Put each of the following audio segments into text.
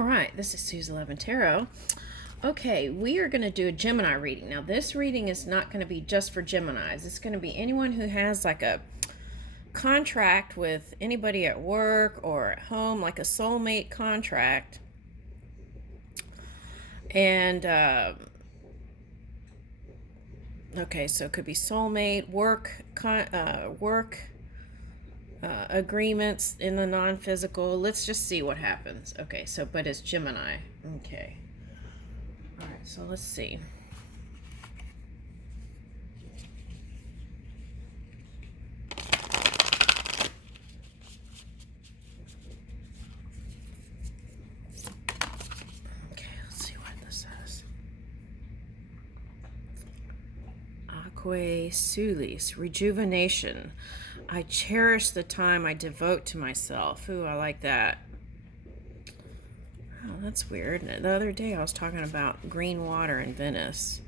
All right, this is Sue's 11 Tarot. Okay, we are going to do a Gemini reading. Now, this reading is not going to be just for Geminis. It's going to be anyone who has like a contract with anybody at work or at home, like a soulmate contract. And, okay, so it could be soulmate, work agreements in the non-physical. Let's just see what happens. Okay, so, but it's Gemini. Okay. All right, so let's see. Okay, let's see what this says. Aquae Sulis, rejuvenation. I cherish the time I devote to myself. Ooh, I like that. Oh, that's weird. The other day I was talking about green water in Venice.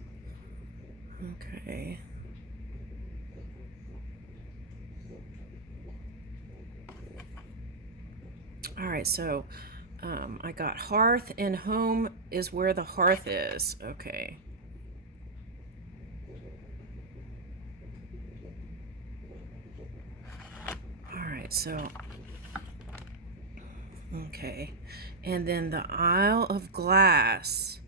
Okay. All right, so I got hearth, and home is where the hearth is. Okay. So, okay, and then the Isle of Glass.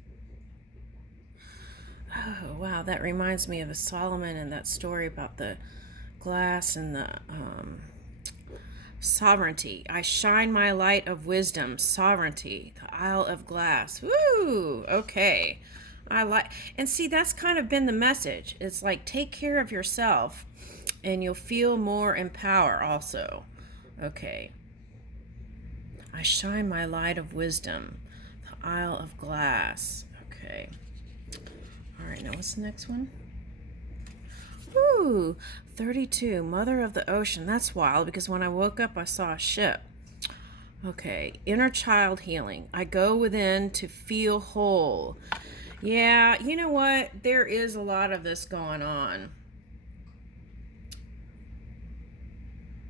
Oh, wow, that reminds me of a Solomon and that story about the glass and the sovereignty. I shine my light of wisdom, sovereignty, the Isle of Glass. Woo, okay. And see, that's kind of been the message. It's like, take care of yourself and you'll feel more in power also. Okay. I shine my light of wisdom. The Isle of Glass. Okay. All right, now what's the next one? Ooh, 32. Mother of the Ocean. That's wild because when I woke up, I saw a ship. Okay. Inner child healing. I go within to feel whole. Yeah, you know what? There is a lot of this going on.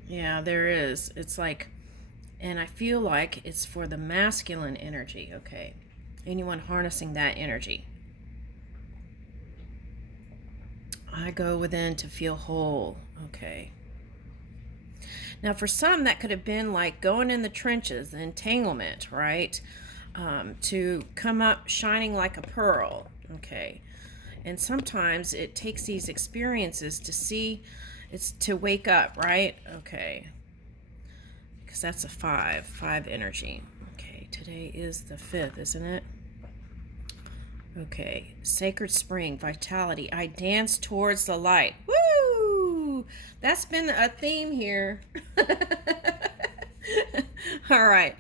Yeah, there is. It's like, and I feel like it's for the masculine energy. Okay. Anyone harnessing that energy. I go within to feel whole. Okay. Now, for some, that could have been like going in the trenches, the entanglement, right? To come up shining like a pearl. Okay. And sometimes it takes these experiences to see. It's to wake up, right? Okay. Because that's a 5 energy. Okay, today is the 5th, isn't it? Okay, sacred spring, vitality. I dance towards the light. Woo! That's been a theme here. All right.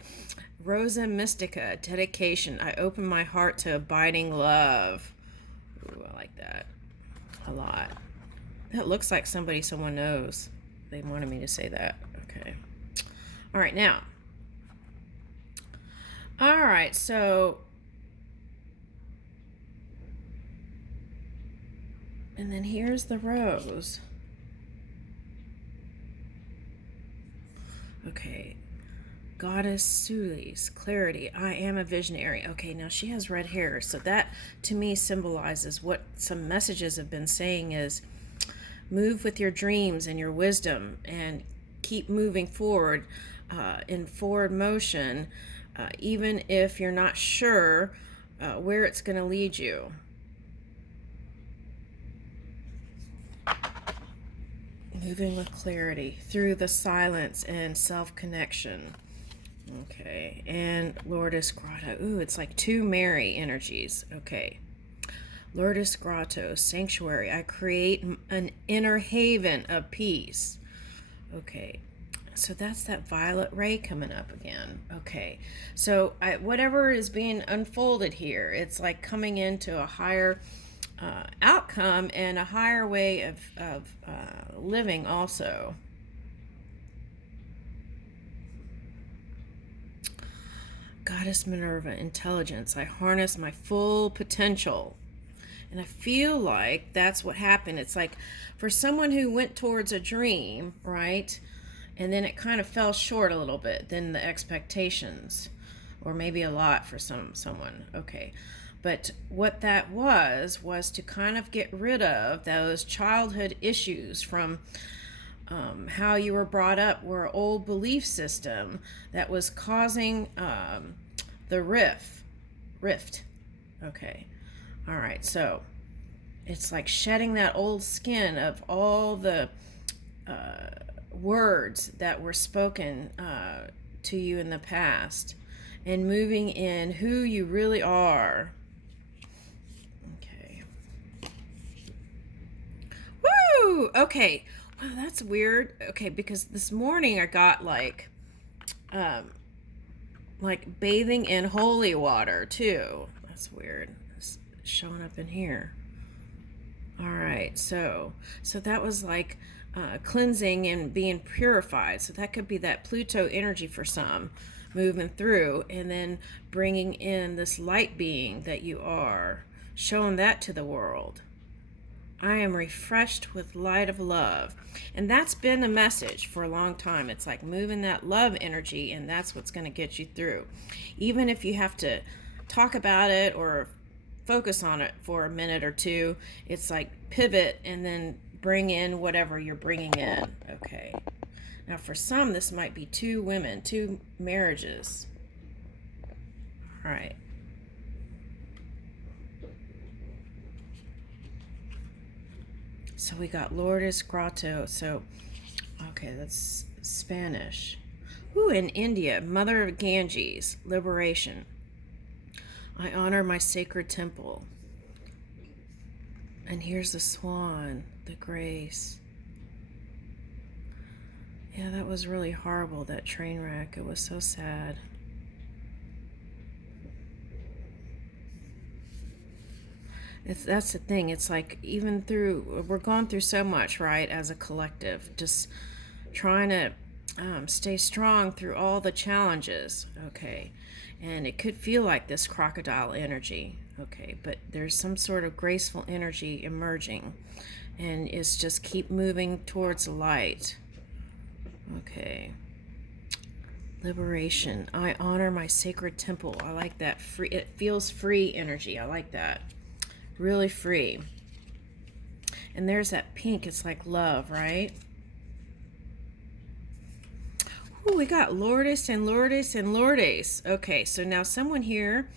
Rosa Mystica, dedication. I open my heart to abiding love. Ooh, I like that a lot. That looks like somebody someone knows. They wanted me to say that. Okay. All right, now. All right, so. And then here's the rose. Okay. Goddess Sulis, clarity. I am a visionary. Okay, now she has red hair. So that, to me, symbolizes what some messages have been saying is, move with your dreams and your wisdom and keep moving forward in forward motion, even if you're not sure where it's going to lead you. Moving with clarity through the silence and self-connection. Okay, and Lourdes Grotto. Ooh, it's like 2 Mary energies. Okay. Lourdes Grotto, sanctuary. I create an inner haven of peace. Okay, so that's that violet ray coming up again. Okay, so whatever is being unfolded here, it's like coming into a higher outcome and a higher way of living also. Goddess Minerva, intelligence. I harness my full potential. And I feel like that's what happened. It's like for someone who went towards a dream, right? And then it kind of fell short a little bit than the expectations. or maybe a lot for someone. Okay. But what that was to kind of get rid of those childhood issues from how you were brought up, were old belief system that was causing the rift. Okay. All right. So it's like shedding that old skin of all the words that were spoken to you in the past, and moving in who you really are. Okay. Woo! Okay. Wow, that's weird. Okay, because this morning I got like bathing in holy water too. That's weird. It's showing up in here. All right, so that was like cleansing and being purified. So that could be that Pluto energy for some, moving through and then bringing in this light being that you are, showing that to the world. I am refreshed with light of love. And that's been the message for a long time. It's like moving that love energy, and that's what's going to get you through. Even if you have to talk about it or focus on it for a minute or two, it's like pivot and then bring in whatever you're bringing in. Okay. Now for some, this might be two women, two marriages. All right. So we got Lourdes Grotto. So, okay, that's Spanish. Ooh, in India, Mother of Ganges, liberation. I honor my sacred temple. And here's the swan, the grace. Yeah, that was really horrible, that train wreck. It was so sad. That's the thing. It's like even we're going through so much, right, as a collective, just trying to stay strong through all the challenges. Okay. And it could feel like this crocodile energy. Okay. But there's some sort of graceful energy emerging. And it's just keep moving towards the light. Okay. Liberation. I honor my sacred temple. I like that. Free. It feels free energy. I like that. Really free. And there's that pink. It's like love, right? Ooh, we got Lourdes and Lourdes and Lourdes. Okay, so now someone here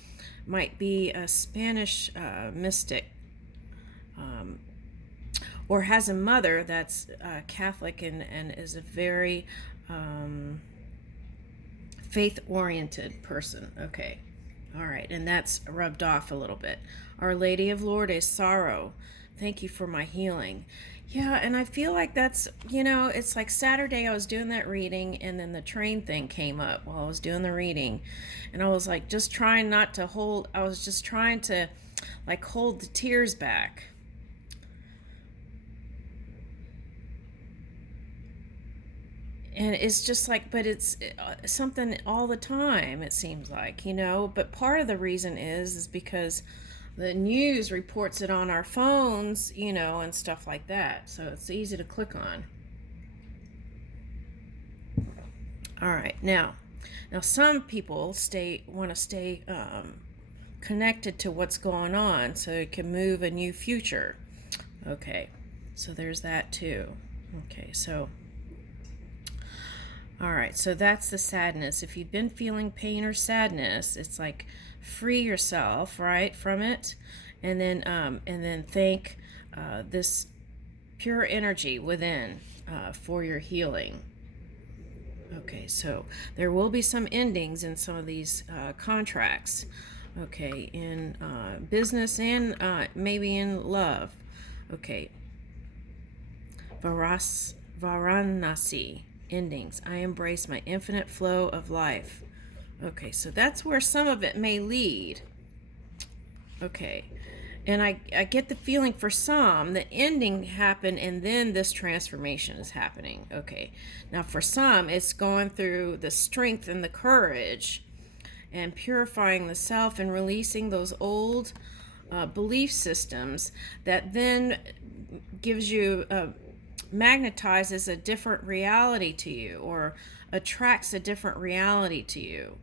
might be a Spanish mystic, or has a mother that's Catholic and is a very faith-oriented person. Okay. All right, and that's rubbed off a little bit. Our Lady of Lourdes, sorrow. Thank you for my healing. Yeah, and I feel like that's, it's like Saturday I was doing that reading, and then the train thing came up while I was doing the reading. And I was like just trying not to hold, I was just trying to like hold the tears back. And it's just like, but it's something all the time, it seems like, But part of the reason is because the news reports it on our phones, and stuff like that. So it's easy to click on. All right, now some people want to stay connected to what's going on so it can move a new future. Okay, so there's that too. Okay, so all right, so that's the sadness. If you've been feeling pain or sadness, it's like free yourself, right, from it, and then thank this pure energy within for your healing. Okay, so there will be some endings in some of these contracts. Okay, in business and maybe in love. Okay, Varanasi. Endings. I embrace my infinite flow of life. Okay, so that's where some of it may lead. Okay, and I get the feeling for some the ending happened and then this transformation is happening. Okay, now for some it's going through the strength and the courage and purifying the self and releasing those old belief systems that then gives you magnetizes a different reality to you, or attracts a different reality to you.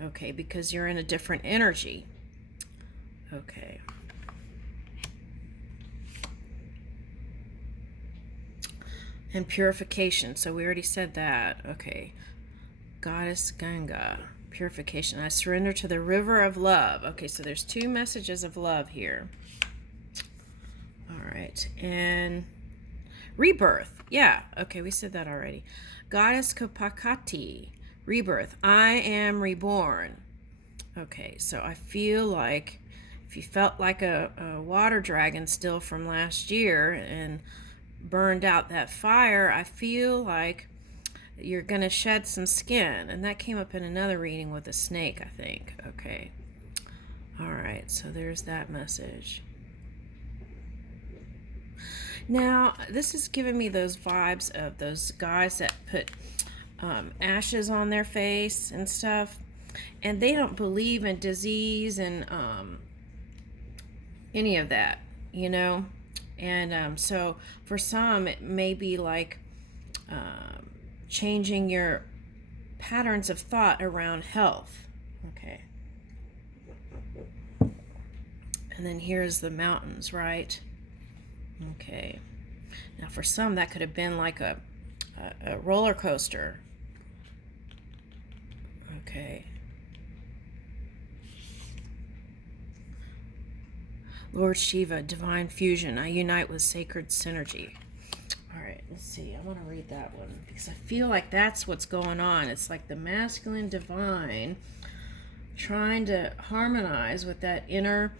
Okay, because you're in a different energy. Okay. And purification. So we already said that. Okay. Goddess Ganga. Purification. I surrender to the river of love. Okay, so there's 2 messages of love here. All right. And rebirth. Yeah. Okay, we said that already. Goddess Kopakati. Rebirth. I am reborn. Okay, so I feel like if you felt like a water dragon still from last year and burned out that fire, I feel like you're going to shed some skin. And that came up in another reading with a snake, I think. Okay. All right, so there's that message. Now, this is giving me those vibes of those guys that put ashes on their face and stuff. And they don't believe in disease and any of that, you know. And so for some, it may be like changing your patterns of thought around health. Okay. And then here's the mountains, right? Okay. Now for some, that could have been like a roller coaster. Okay. Lord Shiva, divine fusion. I unite with sacred synergy. All right, let's see. I want to read that one because I feel like that's what's going on. It's like the masculine divine trying to harmonize with that inner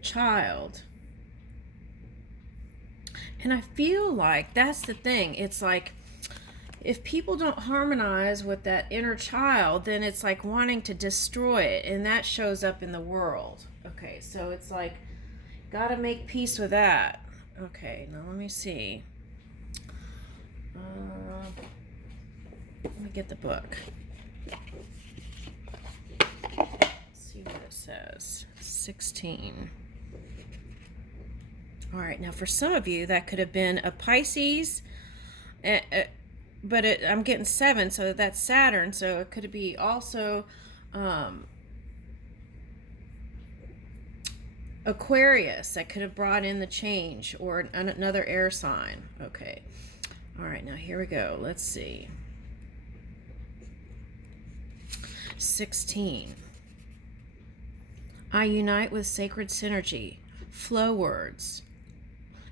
child. And I feel like that's the thing. It's like if people don't harmonize with that inner child, then it's like wanting to destroy it. And that shows up in the world. Okay, so it's like, got to make peace with that. Okay, now let me see. Let me get the book. Let's see what it says. 16. All right, now for some of you, that could have been a Pisces, but I'm getting 7, so that's Saturn, so it could be also Aquarius that could have brought in the change, or another air sign. Okay. All right, now here we go. Let's see. 16. I unite with sacred synergy. Flow words.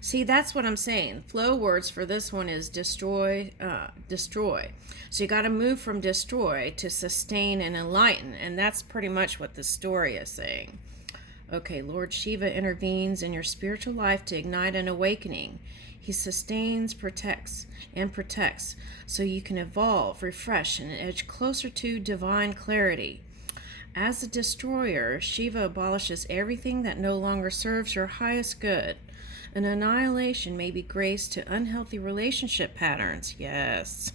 See, that's what I'm saying. Flow words for this one is destroy, destroy. So you got to move from destroy to sustain and enlighten, and that's pretty much what the story is saying. Okay, Lord Shiva intervenes in your spiritual life to ignite an awakening. He sustains, protects, so you can evolve, refresh, and edge closer to divine clarity. As the destroyer, Shiva abolishes everything that no longer serves your highest good. An annihilation may be graced to unhealthy relationship patterns. Yes.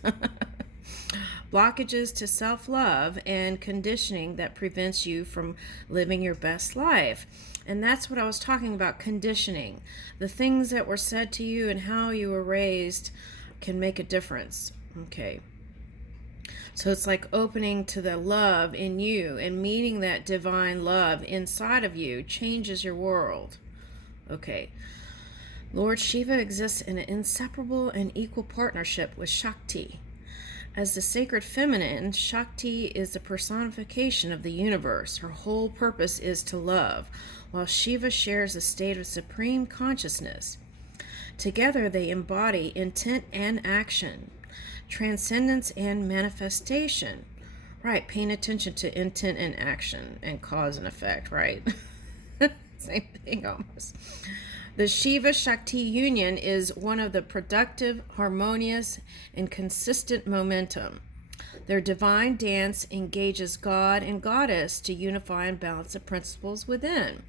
Blockages to self-love and conditioning that prevents you from living your best life. And that's what I was talking about, conditioning. The things that were said to you and how you were raised can make a difference. Okay. So it's like opening to the love in you, and meeting that divine love inside of you changes your world. Okay. Lord Shiva exists in an inseparable and equal partnership with Shakti. As the sacred feminine, Shakti is the personification of the universe. Her whole purpose is to love, while Shiva shares a state of supreme consciousness. Together they embody intent and action, transcendence and manifestation. Right, paying attention to intent and action and cause and effect, right? Same thing almost. The Shiva-Shakti union is one of the productive, harmonious, and consistent momentum. Their divine dance engages God and Goddess to unify and balance the principles within.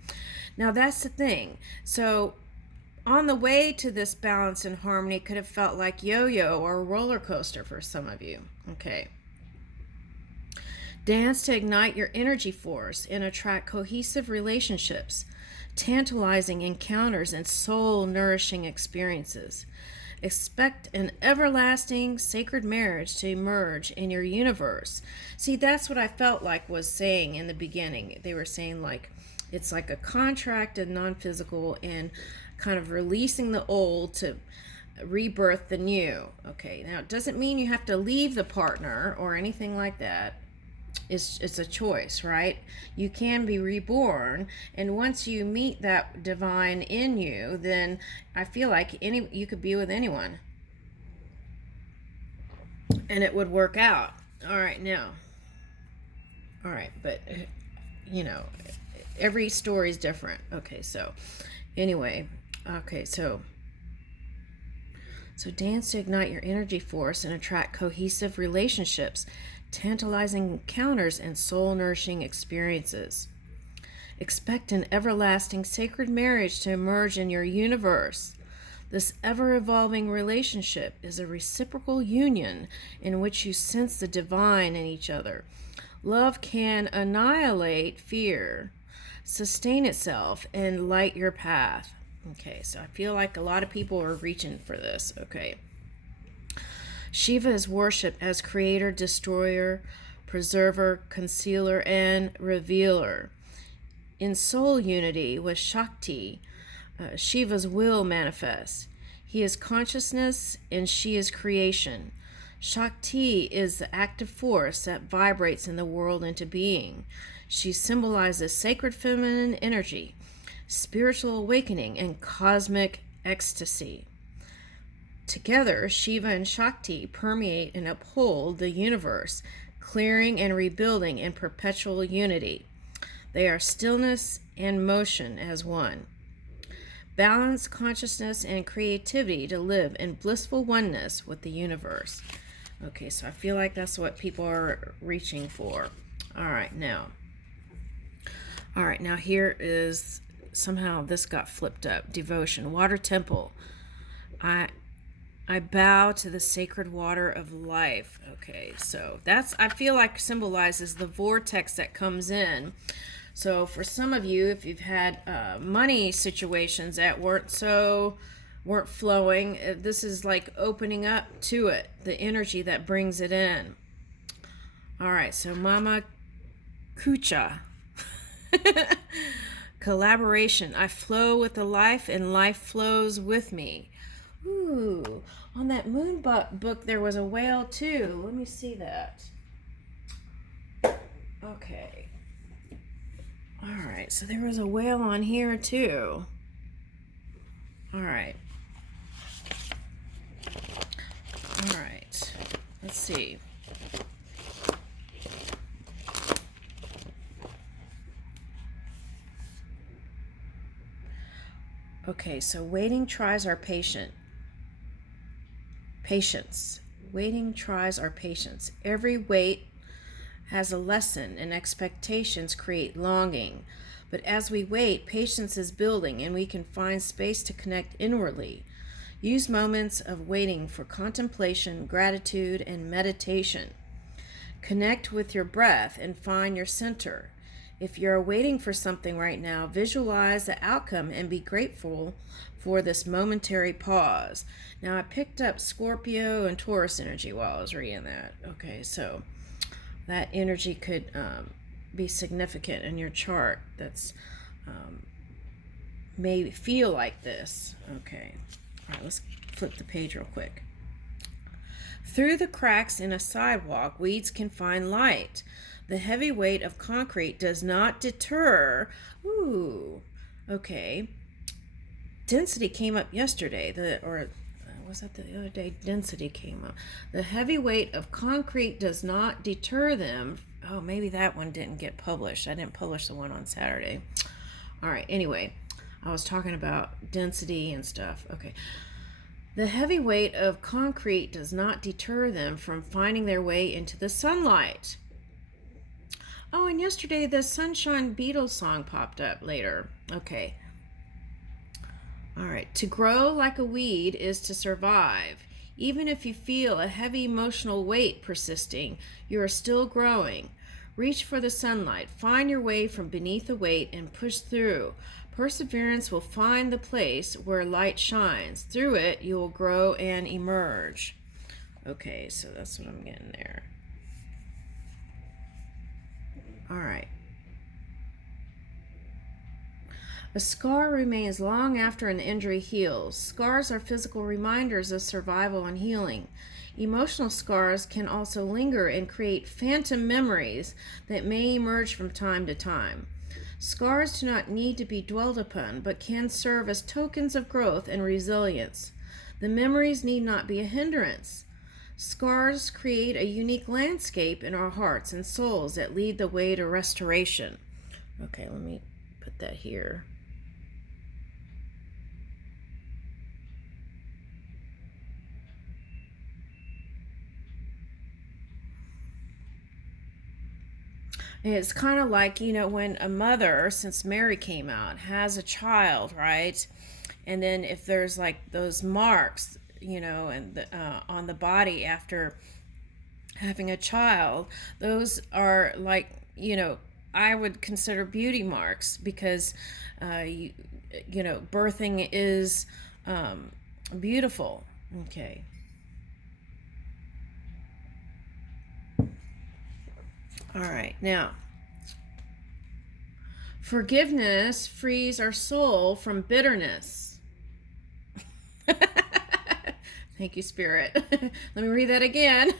Now that's the thing. So on the way to this balance and harmony, it could have felt like yo-yo or a roller coaster for some of you. Okay. Dance to ignite your energy force and attract cohesive relationships, tantalizing encounters, and soul-nourishing experiences. Expect an everlasting sacred marriage to emerge in your universe. See, that's what I felt like was saying in the beginning. They were saying like it's like a contract and non-physical, and kind of releasing the old to rebirth the new. Okay, now it doesn't mean you have to leave the partner or anything like that. It's a choice, right? You can be reborn, and once you meet that divine in you, then I feel like you could be with anyone and it would work out. All right, now. All right, but you know, every story is different. Okay, so anyway, okay, so dance to ignite your energy force and attract cohesive relationships, tantalizing encounters, and soul-nourishing experiences. Expect an everlasting sacred marriage to emerge in your universe. This ever-evolving relationship is a reciprocal union in which you sense the divine in each other. Love can annihilate fear, sustain itself, and light your path. Okay, so I feel like a lot of people are reaching for this. Okay. Shiva is worshipped as creator, destroyer, preserver, concealer, and revealer. In soul unity with Shakti, Shiva's will manifests. He is consciousness and she is creation. Shakti is the active force that vibrates in the world into being. She symbolizes sacred feminine energy, spiritual awakening, and cosmic ecstasy. Together, Shiva and Shakti permeate and uphold the universe, clearing and rebuilding in perpetual unity. They are stillness and motion as one. Balance, consciousness, and creativity to live in blissful oneness with the universe. Okay, so I feel like that's what people are reaching for. All right, now here is, somehow this got flipped up. Devotion, water temple. I bow to the sacred water of life. Okay, so that's, I feel like, symbolizes the vortex that comes in. So for some of you, if you've had money situations that weren't flowing, this is like opening up to it, the energy that brings it in. All right, so Mama Kucha. Collaboration. I flow with the life and life flows with me. Ooh, on that moon book there was a whale too. Let me see that. Okay. All right, so there was a whale on here too. All right. All right. Let's see. Okay, so waiting tries our patience. Waiting tries our patience. Every wait has a lesson, and expectations create longing. But as we wait, patience is building, and we can find space to connect inwardly. Use moments of waiting for contemplation, gratitude, and meditation. Connect with your breath and find your center. If you're waiting for something right now, visualize the outcome and be grateful for this momentary pause. Now, I picked up Scorpio and Taurus energy while I was reading that. Okay, so that energy could be significant in your chart. That's may feel like this. Okay, all right, let's flip the page real quick. Through the cracks in a sidewalk, weeds can find light. The heavy weight of concrete does not deter. Ooh, okay. Density came up yesterday, was that the other day? Density came up. The heavy weight of concrete does not deter them. Oh, maybe that one didn't get published. I didn't publish the one on Saturday. All right, anyway, I was talking about density and stuff. Okay. The heavy weight of concrete does not deter them from finding their way into the sunlight. Oh, and yesterday the Sunshine Beatles song popped up later. Okay. All right. To grow like a weed is to survive. Even if you feel a heavy emotional weight persisting, you are still growing. Reach for the sunlight. Find your way from beneath the weight and push through. Perseverance will find the place where light shines. Through it, you will grow and emerge. Okay, so that's what I'm getting there. All right. A scar remains long after an injury heals. Scars are physical reminders of survival and healing. Emotional scars can also linger and create phantom memories that may emerge from time to time. Scars do not need to be dwelled upon, but can serve as tokens of growth and resilience. The memories need not be a hindrance. Scars create a unique landscape in our hearts and souls that lead the way to restoration. Okay, let me put that here. And it's kind of like, when a mother, since Mary came out, has a child, right? And then if there's like those marks, and on the body after having a child, those are like, I would consider beauty marks because, birthing is beautiful. Okay. All right, now, forgiveness frees our soul from bitterness. Thank you, Spirit. Let me read that again.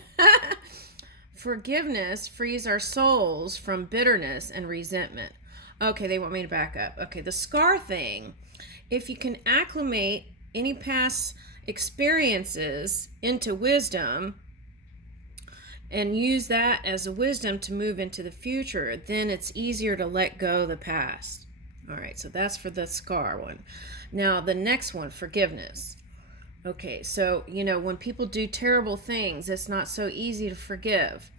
Forgiveness frees our souls from bitterness and resentment. Okay, they want me to back up. Okay, the scar thing, if you can acclimate any past experiences into wisdom, and use that as a wisdom to move into the future, then it's easier to let go of the past. All right, so that's for the scar one. Now, the next one, forgiveness. Okay, so, when people do terrible things, it's not so easy to forgive.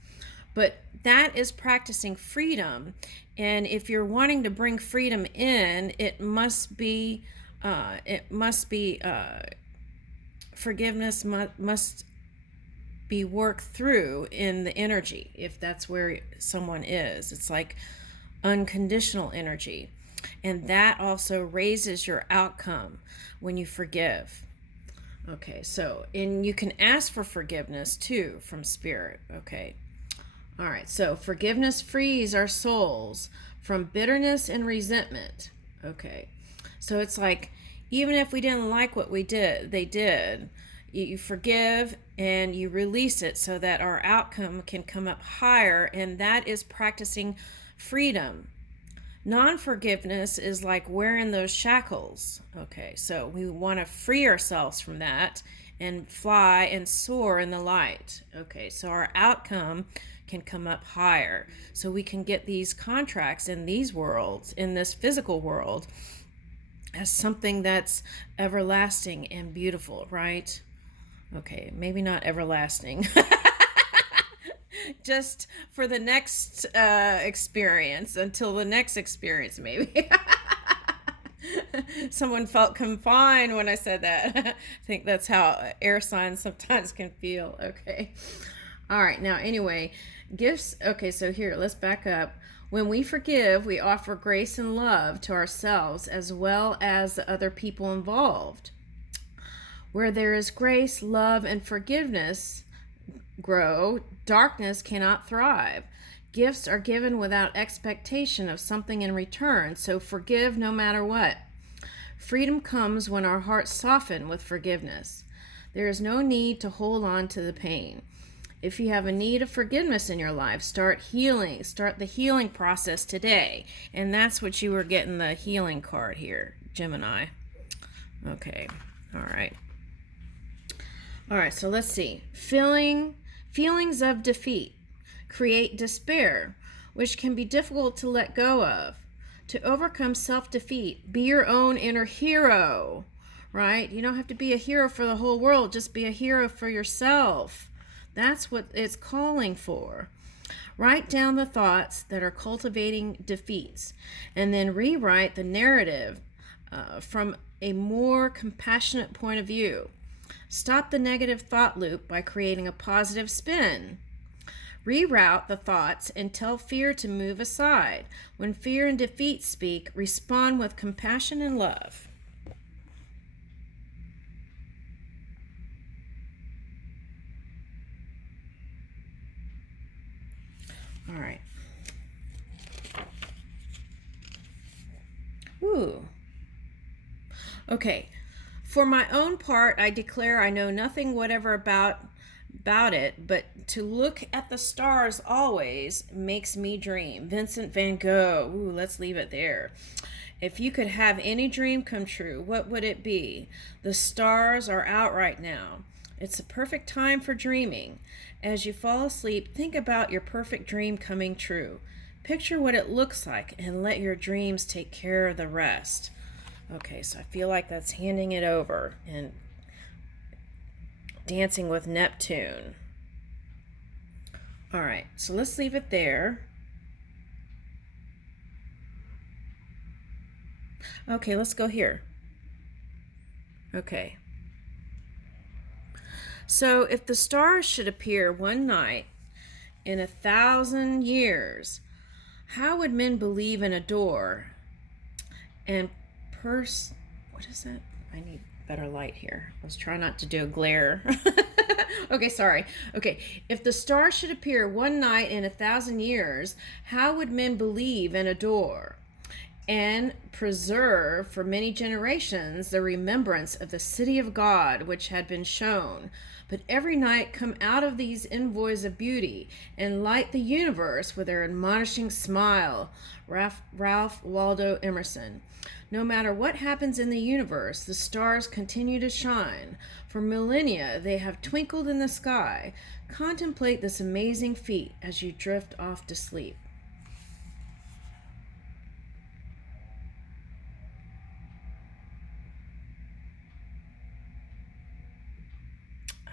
But that is practicing freedom. And if you're wanting to bring freedom in, it must be forgiveness must be worked through in the energy, if that's where someone is. It's like unconditional energy. And that also raises your outcome when you forgive. Okay, and you can ask for forgiveness too from Spirit. Okay. All right, so forgiveness frees our souls from bitterness and resentment. Okay. So it's like, even if we didn't like what they did, you forgive and you release it so that our outcome can come up higher, and that is practicing freedom. Non-forgiveness is like wearing those shackles. Okay, so we want to free ourselves from that and fly and soar in the light. Okay, so our outcome can come up higher, so we can get these contracts in these worlds, in this physical world, as something that's everlasting and beautiful, right? Okay, maybe not everlasting. Just for the next experience, until the next experience, maybe. Someone felt confined when I said that. I think that's how air signs sometimes can feel. Okay. All right. Now, anyway, gifts. Okay, so here, let's back up. When we forgive, we offer grace and love to ourselves as well as the other people involved. Where there is grace, love, and forgiveness grow, darkness cannot thrive. Gifts are given without expectation of something in return, so forgive no matter what. Freedom comes when our hearts soften with forgiveness. There is no need to hold on to the pain. If you have a need of forgiveness in your life, start the healing process today. And that's what you were getting, the healing card here, Gemini. Okay, all right. All right, so let's see. Feelings of defeat create despair, which can be difficult to let go of. To overcome self-defeat, be your own inner hero, right? You don't have to be a hero for the whole world. Just be a hero for yourself. That's what it's calling for. Write down the thoughts that are cultivating defeats, and then rewrite the narrative from a more compassionate point of view. Stop the negative thought loop by creating a positive spin. Reroute the thoughts and tell fear to move aside. When fear and defeat speak, respond with compassion and love. All right. Ooh. Okay. For my own part, I declare I know nothing whatever about it, but to look at the stars always makes me dream. Vincent van Gogh. Ooh, let's leave it there. If you could have any dream come true, what would it be? The stars are out right now. It's a perfect time for dreaming. As you fall asleep, think about your perfect dream coming true. Picture what it looks like and let your dreams take care of the rest. Okay, so I feel like that's handing it over and dancing with Neptune. All right, so let's leave it there. Okay, let's go here. Okay. So if the stars should appear one night in 1,000 years, how would men believe and adore and what is that? I need better light here. I was trying not to do a glare. Okay, sorry. Okay, if the stars should appear one night in 1,000 years, how would men believe and adore and preserve for many generations the remembrance of the city of God which had been shown? But every night come out of these envoys of beauty and light the universe with their admonishing smile. Ralph Waldo Emerson. No matter what happens in the universe, the stars continue to shine. For millennia they have twinkled in the sky. Contemplate this amazing feat as you drift off to sleep.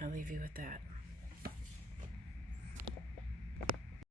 I'll leave you with that.